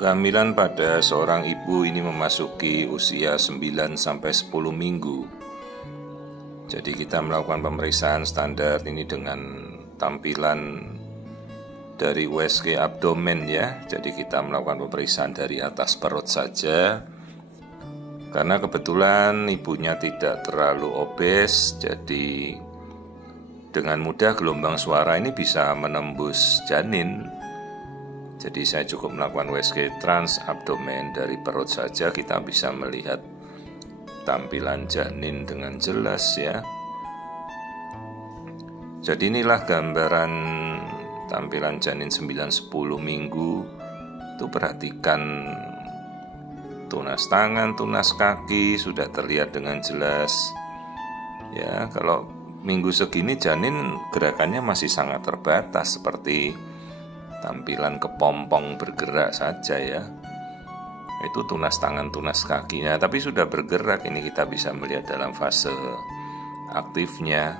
Kehamilan pada seorang ibu ini memasuki usia 9-10 minggu. Jadi kita melakukan pemeriksaan standar ini dengan tampilan dari USG abdomen ya. Jadi kita melakukan pemeriksaan dari atas perut saja. Karena kebetulan ibunya tidak terlalu obes, jadi dengan mudah gelombang suara ini bisa menembus janin. Jadi saya cukup melakukan USG trans abdomen dari perut saja, kita bisa melihat tampilan janin dengan jelas ya. Jadi inilah gambaran tampilan janin 9-10 minggu. Itu perhatikan tunas tangan, tunas kaki sudah terlihat dengan jelas. Ya, kalau minggu segini janin gerakannya masih sangat terbatas seperti tampilan kepompong bergerak saja ya. Itu tunas tangan, tunas kakinya, tapi sudah bergerak. Ini kita bisa melihat dalam fase aktifnya.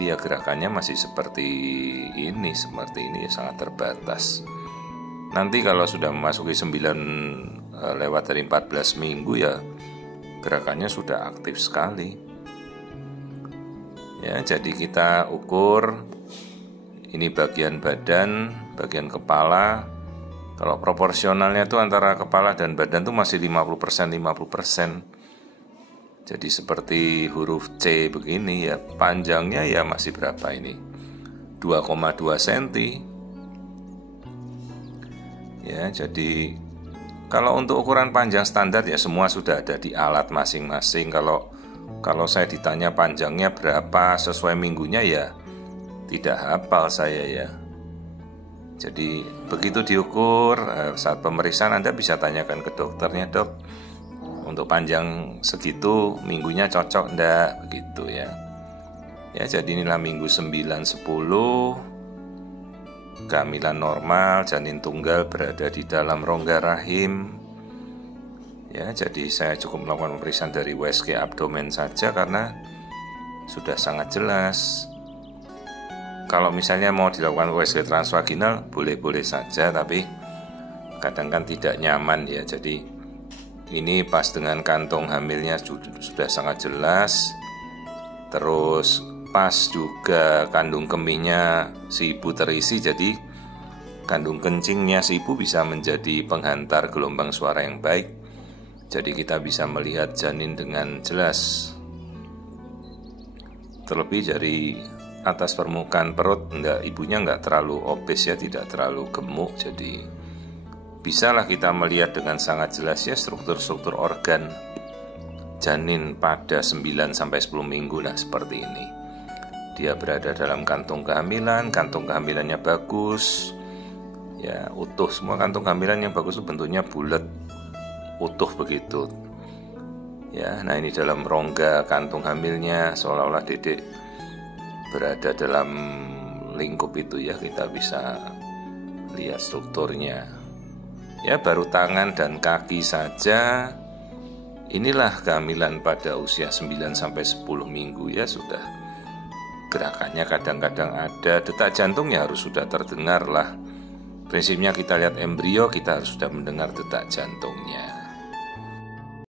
Biar gerakannya masih seperti ini ya, sangat terbatas. Nanti kalau sudah memasuki 9 lewat dari 14 minggu ya gerakannya sudah aktif sekali. Ya, jadi kita ukur ini bagian badan, bagian kepala. Kalau proporsionalnya itu antara kepala dan badan itu masih 50%. Jadi seperti huruf C begini ya, panjangnya ya masih berapa ini? 2,2 cm. Ya, jadi kalau untuk ukuran panjang standar ya semua sudah ada di alat masing-masing. Kalau saya ditanya panjangnya berapa sesuai minggunya ya tidak hafal saya ya. Jadi begitu diukur saat pemeriksaan Anda bisa tanyakan ke dokternya, dok, untuk panjang segitu minggunya cocok enggak, begitu ya. Ya, jadi inilah minggu 9-10, kehamilan normal, janin tunggal berada di dalam rongga rahim. Ya, jadi saya cukup melakukan pemeriksaan dari USG abdomen saja karena sudah sangat jelas. Kalau misalnya mau dilakukan USG transvaginal boleh-boleh saja, tapi kadang kan tidak nyaman ya. Jadi ini pas dengan kantong hamilnya sudah sangat jelas. Terus pas juga kandung kemihnya si ibu terisi, jadi kandung kencingnya si ibu bisa menjadi penghantar gelombang suara yang baik. Jadi kita bisa melihat janin dengan jelas. Terlebih dari atas permukaan perut, ibunya enggak terlalu obes ya, tidak terlalu gemuk. Jadi bisalah kita melihat dengan sangat jelas ya struktur-struktur organ janin pada 9-10 minggu. Nah seperti ini. Dia berada dalam kantung kehamilannya bagus. Ya, utuh semua kantung kehamilan yang bagus itu bentuknya bulat, utuh begitu. Ya, nah ini dalam rongga kantung hamilnya seolah-olah dedek berada dalam lingkup itu ya, kita bisa lihat strukturnya. Ya, baru tangan dan kaki saja. Inilah kehamilan pada usia 9-10 minggu ya, sudah gerakannya kadang-kadang ada, detak jantungnya harus sudah terdengar lah. Prinsipnya kita lihat embrio, kita harus sudah mendengar detak jantungnya.